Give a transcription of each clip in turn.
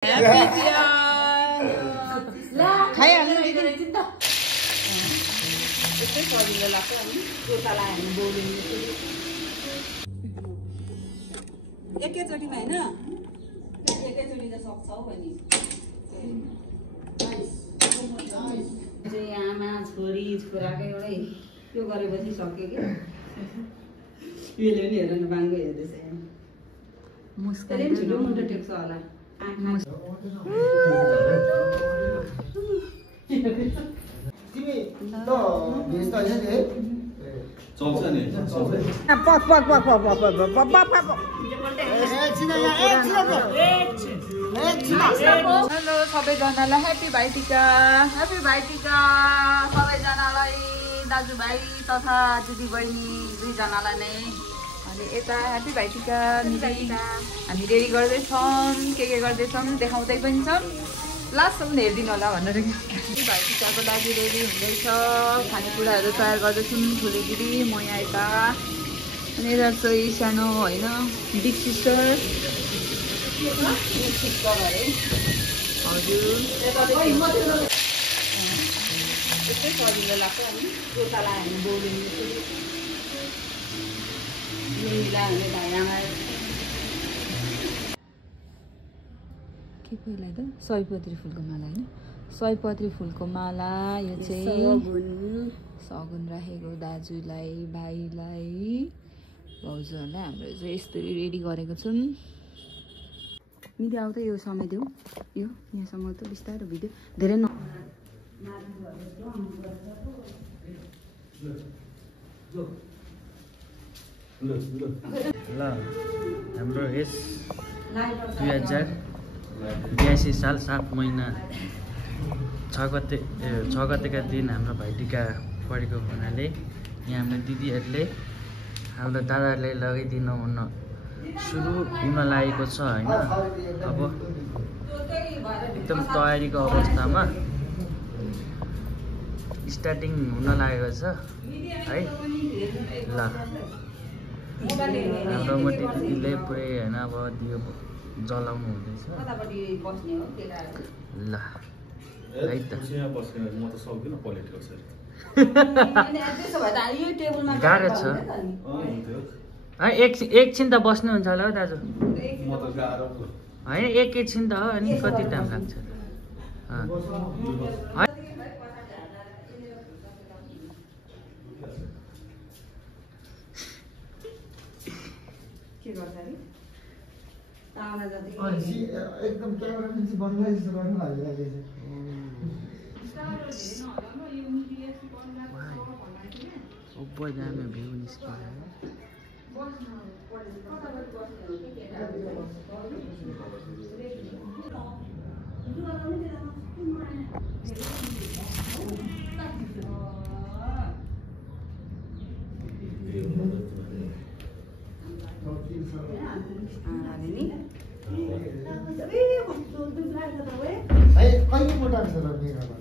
खाइहाल्नु दिदी यस्तै सजिलो लाग्छ अनि जोता लायो भने बोलिनु एकैचोटिमा हैन एकैचोटि त सक्छ हौ अनि आमा छोरी छोराको एउटै त्यो गरेपछि सक्यो कि यसले पनि हेर न बाङ्गो हेर्दैछ मुस्कान छिटो मुन्टो टेक्छ होला तिमी त भेज त हैन नि है चल्छ नि पक पक पक पक पक पक पक हेलो सबैजनालाई ह्यापी भाइटिका सबैजनालाई दाजुभाइ तथा दिदीबहिनी दुईजनालाई नै अनि यता ह्यापी भाइटिका हामी रेडी गर्दैछौँ के गर्दैछौँ देखाउँदै पनि छौँ लास्टसम्म हेरिदिनु होला भनेर भाइटिकाको लागि रेडी हुँदैछ खानेकुराहरू तयार गर्दैछौँ ठुलो दिदी म यहाँ यता अनि यता चाहिँ सानो होइन बिग सिस्टर हजुर यस्तै सजिलो लाग्छ अनि जोता लायो भने बोलिनु मिलायो भने भाइआमा के पहिला त सयपत्री फुलको माला होइन सयपत्री फुलको माला यो चाहिँ सगुन राखेको दाजुलाई भाइलाई भाउजूहरूलाई हाम्रो चाहिँ यस्तरी रेडी गरेको छौँ निधि आउ त यो समाइदेऊ यो यहाँसम्म त बिस्तारो भिडियो धेरै न ल हाम्रो यस 2082 साल 7 महिना 6 गतेका दिन हाम्रो भाइटिका परेको हुनाले यहाँ हाम्रो दिदीहरूले हाम्रो दादाहरूले लगाइदिनु हुन सुरु हुन लागेको छ होइन अब एकदम तयारीको अवस्थामा स्टार्टिङ हुन लागेको छ है ल हाम्रो मोटी दिदीले पुरै होइन अब दियो जलाउनु हुँदैछ ल है त म त सक्दिनँ पलेटको सर गाह्रो छ एकछिन त बस्नुहुन्छ होला हो दाजु म त गाह्रो होइन एकैछिन त हो अनि कति टाइम लाग्छ एकदम क्यामेराम्यान चाहिँ बन्दै जस्तो गर्नु हालिरहेको जाने भ्यू निस्कियो कहिले मोटा छ र मेघामा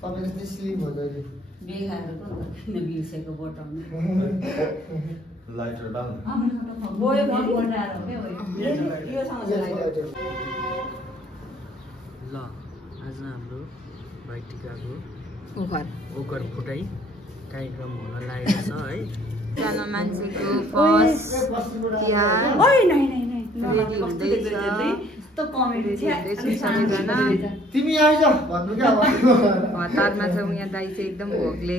तपाईँको चाहिँ स्लिम हो जहिले बिर्सेको बोटाउनु लाइटर डाउन ल आज हाम्रो भाइटिकाको ओकर फुटाइ कार्यक्रम हुन लागेको छ है सानो मान्छेको फर्स्ट तिहार रेडी हुँदैछ सबैजना तिमी आइज भन्नु क्या हतारमा छौँ यहाँ दाइ चाहिँ एकदम भोग्ले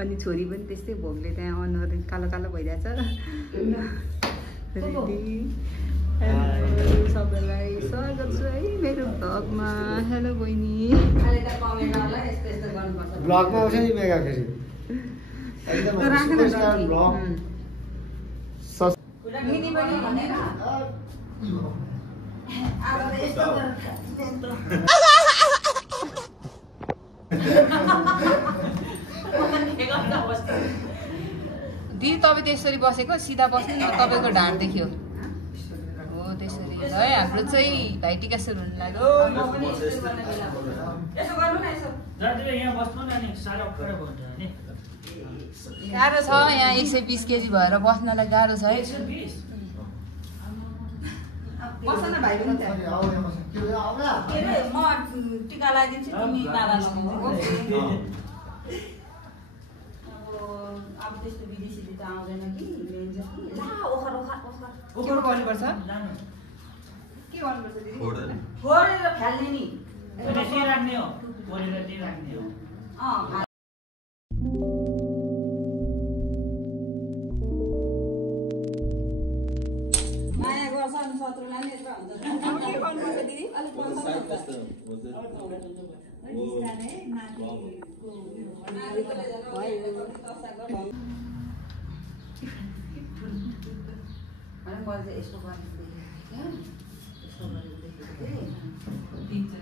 अनि छोरी पनि त्यस्तै भोग्ले त्यहाँ अनुहार कालो कालो भइरहेछ रेडी सबैलाई स्वागत छ है मेरो भ्लगमा हेलो बहिनी भ्लगमा आउँछ नि मेगा फेरि एकदम सुपरस्टार भ्लग दिदी तपाईँ त्यसरी बसेको सिधा बस्नु न तपाईँको ढाड देख्यो हो त्यसरी है हाम्रो चाहिँ भाइटिका सुरु हुनु लाग्यो गाह्रो छ यहाँ 120 केजी भएर बस्नलाई गाह्रो छ है बस न भाइ पनि सरी आऊ यहाँ बस के हो आऊ न के रे म टिका लगाइदिन्छु तिमी तारा लगाऊ अब त्यस्तो विदेशी त आउँदैन कि ल्याइन्छ कि ला ओखर ओखर ओखर ओखर गर्नुपर्छ के गर्नुपर्छ दिदी फोडेर फाल्ने नि राख्ने हो फोडेर राख्ने हो माया गर्छ अनि शत्रुलाई नि यत्रो हुन्छ के गर्नुपर्छ दिदी अलिक मैले यस्तो गरेको यस्तो गरेको दिन्छ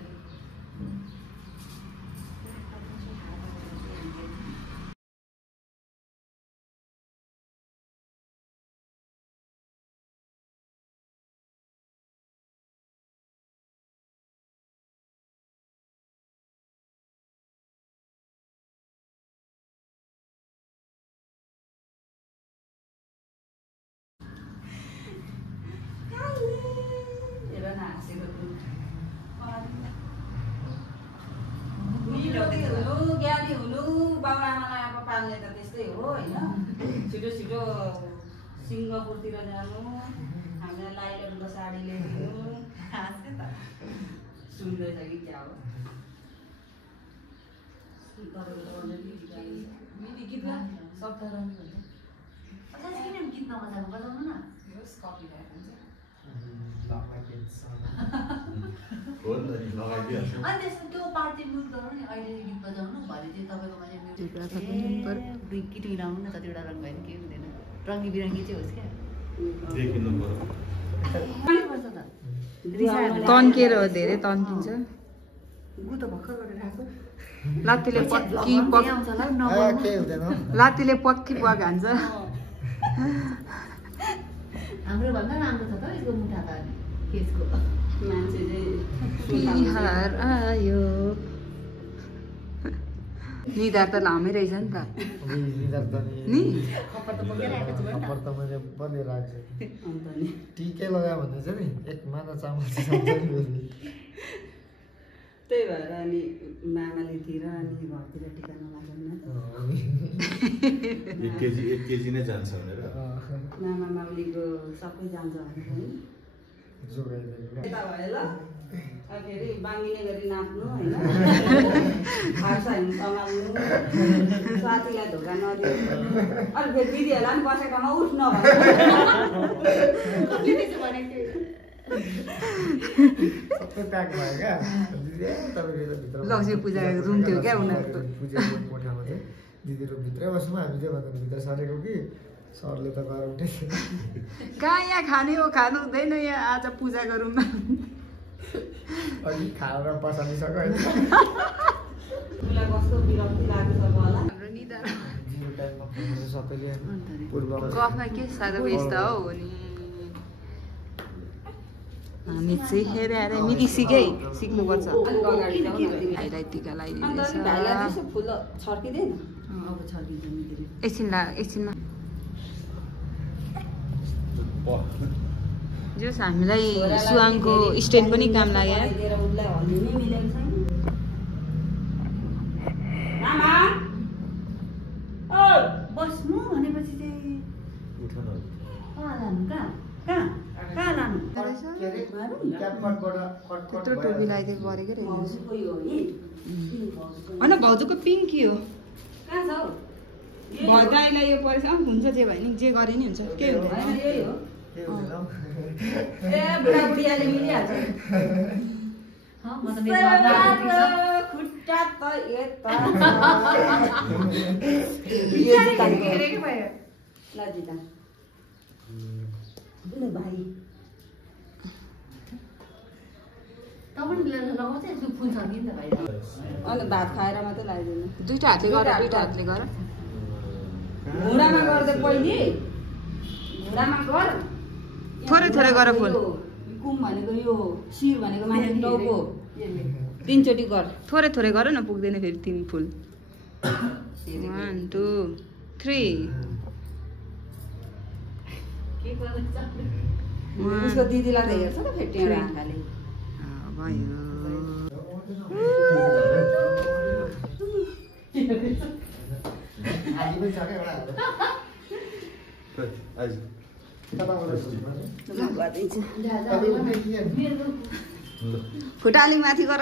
ज्ञानी हुनु बाबा आमालाई अब पाल्ने त त्यस्तै हो होइन छिटो छिटो सिङ्गापुरतिर जानु हामीलाई लाइलनको साडी ल्याइदिनु सुन्दैछ कि क्या हो गीत गा शब्द राम्रो हुन्छ किन गीत नबजाएको बजाउनु न कपी भएको हुन्छ अनि त्यसमा त्यो पार्टी म्युट गर्नु नि अहिले गीत बजाउनु भरे चाहिँ तपाईँको मान्छे गीत मिलाउनु न कतिवटा रङ भयो केही हुँदैन रङ्गी बिरङ्गी चाहिँ होस् क्या तन्केर धेरै तन्किन्छ गु त भर्खर गरेर आएको लात्तीले पक्की लात्तीले पक्की पक हान्छ हाम्रो भन्दा राम्रो छ त यसको मुठा त केसको मान्छे चाहिँ तिहार आयो निधार त लामै रहेछ नि त नि खप्पर त बोकेर आएको छु खप्पर त मैले बलिएर आएको छु टिकै लगायो भने चाहिँ नि एक माना चामल चाहिँ त्यही भएर अनि मामाले तिर अनि घरतिर टिका नलागौँ एक केजी नै जान्छ भनेर मामा माउलीको सबै जान्छ भनेर यता भयो ल के अरे बाङ्गिने गरी नाप्नु होइन हार्साहरू सम्हाल्नु साथीलाई धोका नदिनु अनि फेरि दिदीहरूलाई पनि बसेकोमा उठ्न सबै प्याक भयो क्या लक्ष्मी पूजा रुम थियो क्या उनीहरूको पूजाको कोठामा चाहिँ दिदीहरू भित्रै बस्नु हामी चाहिँ भन्दा भित्र सरेको कि सरले त गएर उठेको कहाँ यहाँ खाने हो खानु हुँदैन यहाँ आज पूजाको रुममा अघि खाएर पसालिसक्यो उसलाई कस्तो विरक्ति लागेको छ होला हाम्रो निधार टाइममा सबैले पूर्वमा गफमा के साह्रो व्यस्त हो नि हामी चाहिँ हेरे हेरे मिली सिक्नुपर्छ भाइलाई टिका लगाइदिँदैछ फुल छर्किँदैन अब छर्किन्छ एकछिनमा जस हामीलाई सुवाङको स्ट्यान्ड पनि काम लाग्यो बस्नु भनेपछि चाहिँ कहाँ लानु त्यत्रो टोपी लगाइदिएको गरेकै रहेछ होइन भाउजूको पिङ्क के हो दाइलाई यो परेछ हुन्छ जे भयो नि जे गरे नि हुन्छ के हुन्छ अनि भात खाएर मात्रै लगाइदिनु दुईटा हातले गर घुँडामा गर्दै पहिले घुँडामा गर थोरै गर फुल कुम भनेको यो शिर भनेको माथि टाउको तीनचोटि गर थोरै गर न पुग्दैन फेरि 3 फुल 1 2 3 उसको दिदीलाई त हेर्छ त फेरि आँखाले भयो खुटाली माथि गर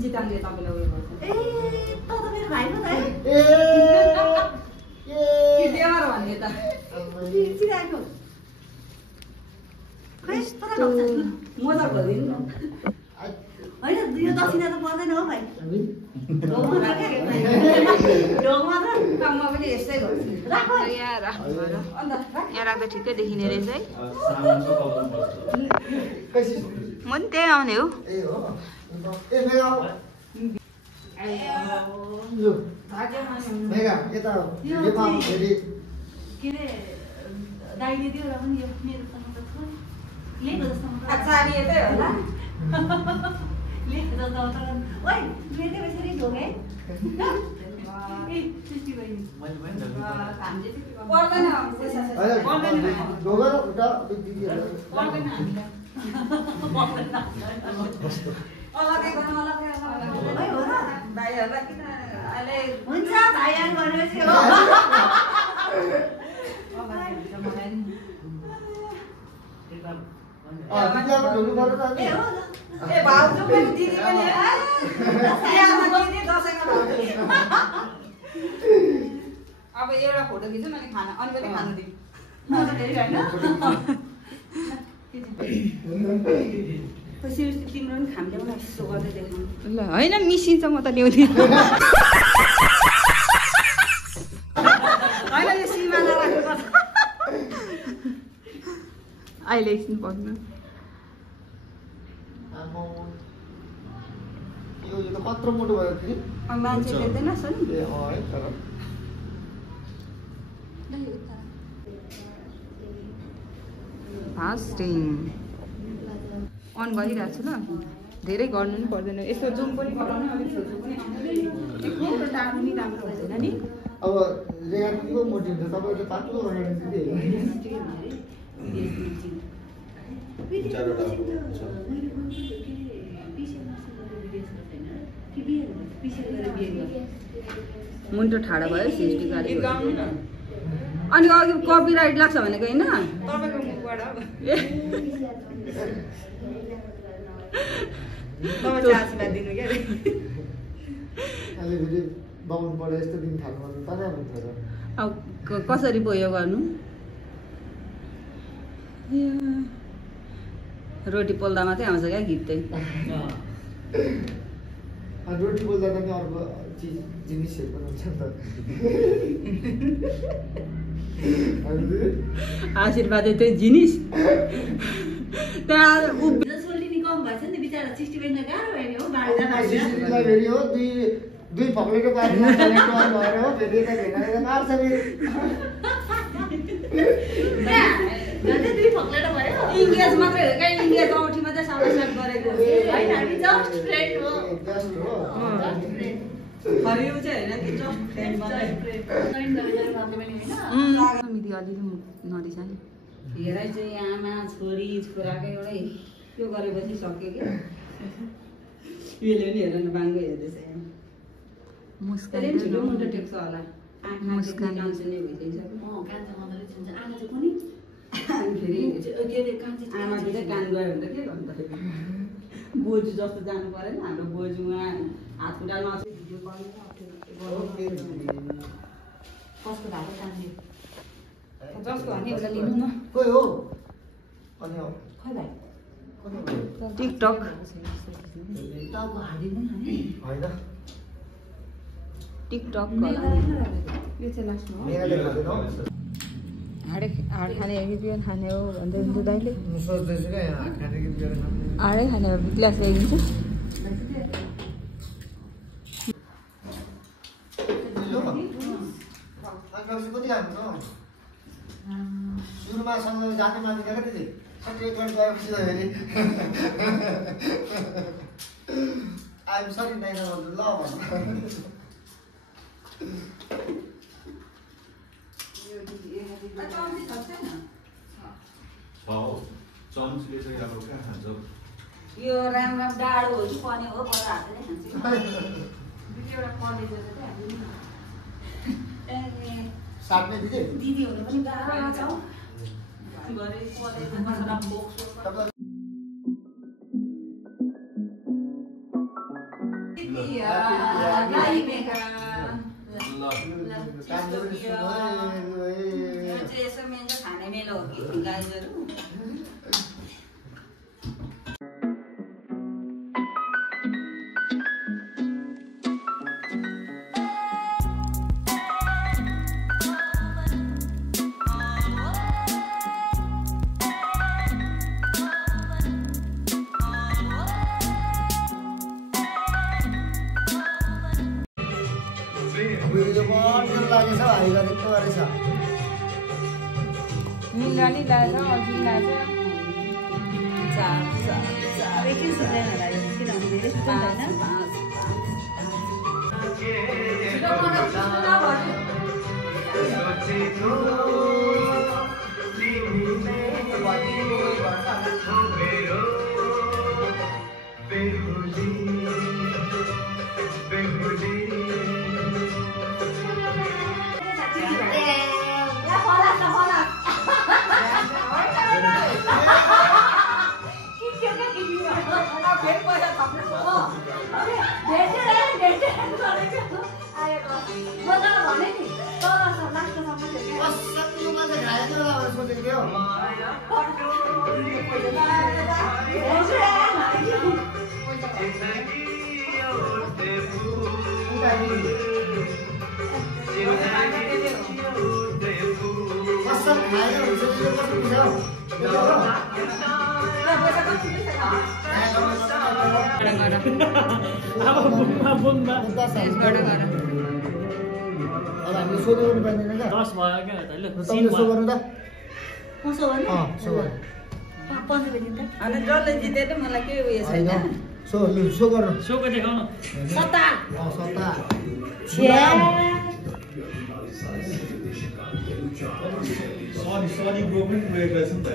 जितानले तपाईँलाई उयो गर्छ भन्ने त मजा गरिदिनु होइन यो दक्षिणा त पर्दैन हो भाइ काममा पनि यस्तै गर्छु यहाँ राख्दा ठिकै देखिने रहेछ है म नि त्यही आउने हो के अरे दाइले दियो र पनि यो मेरो लेखेको जस्तो लेखेको जस्तो ओइ मेरो यसरी ढोगे हुन्छ भाइ भनेपछि हो भाउजू पनि दिदी पनि अब एउटा फोटो खिच्छु अनि खाना अनि पनि खानु दिउँ तिम्रो पनि खाम ल्याउन यस्तो गर्दै देखाउनु ल होइन मिसिन्छ म त ल्याउँदिनँ होइन यो सिमाना राख्नुपर्छ अहिले एकछिन पर्नु यो त कत्रो मोटो भयो फेरि मान्छे देख्दैन नि फास्टिङ अन गरिरहेको छु ल धेरै गर्नु नि पर्दैन यसो जुम पनि गराउनु अलिक छोटो पनि आउँदैन टाढो नि राम्रो हुँदैन नि अब रेगा निको मोटी हुन्छ तपाईँले पातलो गरेर मुन्टो ठाडो भयो सिएसटी गाडी अनि अघि कपिराइट लाग्छ भनेको होइन तपाईँको मुखबाट आशीर्वाद दिनु क्या अहिले फेरि बाहुन पढे यस्तो दिन थाल्नु पर्ने हुन्छ र अब कसरी पो यो गर्नु रोटी पोल्दा मात्रै आउँछ क्या गीत चाहिँ रोटी पोल्दा त नि अर्को चिज जिनिसहरू पनि हुन्छ नि त आशीर्वाद त्यही जिनिस त्यहाँ सोल्टिनी कम भएछ नि बिचरा 65 गाह्रो भयो नि हो बाँड्दा फेरि हो दुई फक्लेको पारेर भएर हो फेरि यता भेनाएर मार्छ फेरि दुई फक्लेर भयो इङ्गेज मात्रै हो क्या इङ्गेज औँठी मात्रै सालासाट गरेको होइन हामी जस्ट फ्रेन्ड हो जस्ट हो हरियो चाहिँ होइन कि जस्ट फ्रेन्ड मात्रै मिदी अलिअलि नरिस नि हेराइ चाहिँ आमा छोरी छोराकै एउटै त्यो गरेपछि सक्यो क्या यसले पनि हेर न बाङ्गो हेर्दैछ मुस्कान छिटो मुन्टो टेक्छ होला मुस्कान कान्छे नै भइसक्यो कान्छा मजाले चिन्छ आमा चाहिँ कुनै फेरि के अरे कान्छे आमाको चाहिँ कान गयो भने त के गर्नु त बोजू जस्तो जानु परेन हाम्रो बोजू उहाँ हात खुट्टा नछ भिडियो कस्तो भएको कान्छे जसको भने एउटा लिनु न कोही हो अनि खै भाइ टिकटक टाउको हालिदिनु न नि होइन टिकटक यो चाहिँ लास्टमा हो मेगाले खाँदैन हाड खाने हो कि बिहान खाने हो भन्दै हुन्थ्यो दाइले सोच्दैछु क्या यहाँ खाने कि बिहान हाडै खाने हो ग्लास ल्याइदिन्छु कति खानु सुरुमा सँग जाने मान्दिनँ क्या दिदी सबै एकपल्ट गएपछि त फेरि आइम सरी नाइना भन्नु ल भन्नु चम्चीले चाहिँ अब कहाँ खान्छ यो राम डाडो हो कि पनि हो पर हातले खान्छ एउटा कलेज साट्ने दिदी दिदी हुनु पनि गाह्रो छ गरे कलेजमा कसरा बोक्स यसो मेन खाने मेलो हो कि गाईहरू मिलानी लाएर अघि लाएर एकछिन सुत्दैन होला किनभने धेरै सुत्दैन जसले जितेर मलाई के उयो छैन सोको देखाउनु सत्ता सनी ब्रो पनि पुगेको रहेछ नि त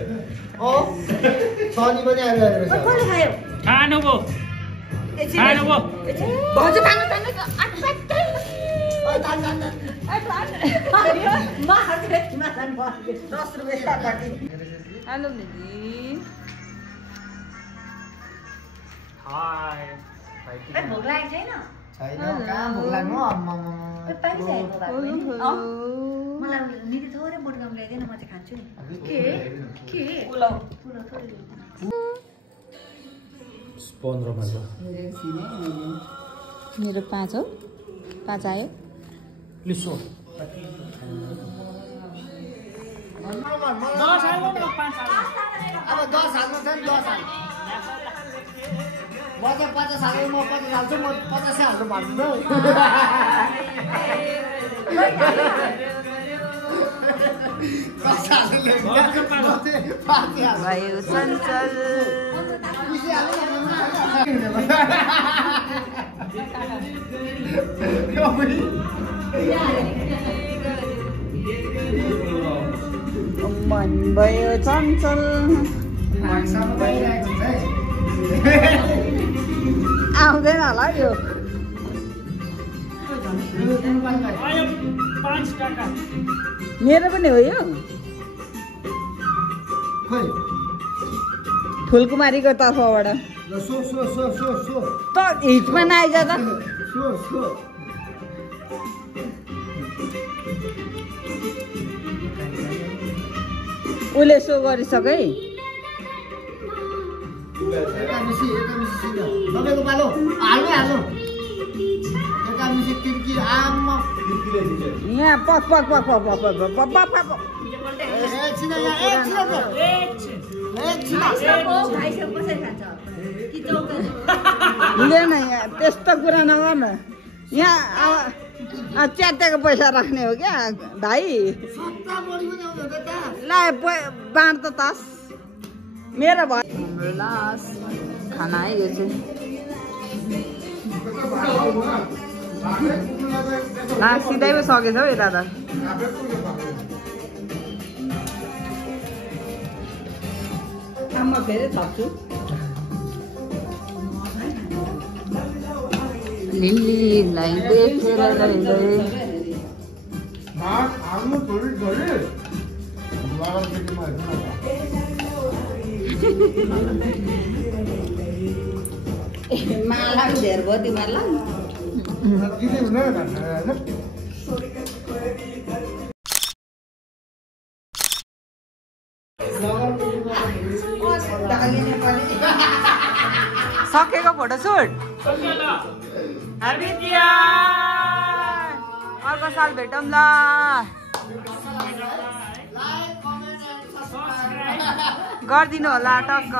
सनी पनि आइरहेको रहेछ कसले खायो खानुभयो भन्छ हेलो दिदी हाय भोक लागेको छैन छैन कहाँ भोक लाग्नु मलाई निधि थोरै बोटगाम ल्याइदिएन म चाहिँ खान्छु नि के पुलाउ थोरै 15 मा छ मेरो 5 हो 5 आयो लिसो अब 10 हाल्नु छ नि 10 हाल म चाहिँ 50 हाल्छु म 50 हाल्छु म 50 हाल्नु भन्नु भयो चञ्चल मन भयो चञ्चल आउँदैन होला यो 5 टाका मेरो पनि हो यो फुलकुमारीको तर्फबाट त हिटमा नआइज त उसले सो गरिसके तपाईँको पालो हाल्नु यहाँ पक पक पक पक पक पक पक पक पक हुँदैन यहाँ त्यस्तो कुरा नगर्न यहाँ च्यातेको पैसा राख्ने हो क्या भाइ ल बाँड त तास मेरो भयो लास्ट खाना है यो चाहिँ ला सिधै पो सकेछ हौ यता त म फेरि थप्छु लिलीलाई देखेर लैलै भात हाल्नु छोडी छोडी माला पनि धेर भयो तिमीहरूलाई किन हुँदैन सकेको फोटोसुट ह्यापी तिहार अर्को साल भेटौँ ल गरिदिनु होला टक्क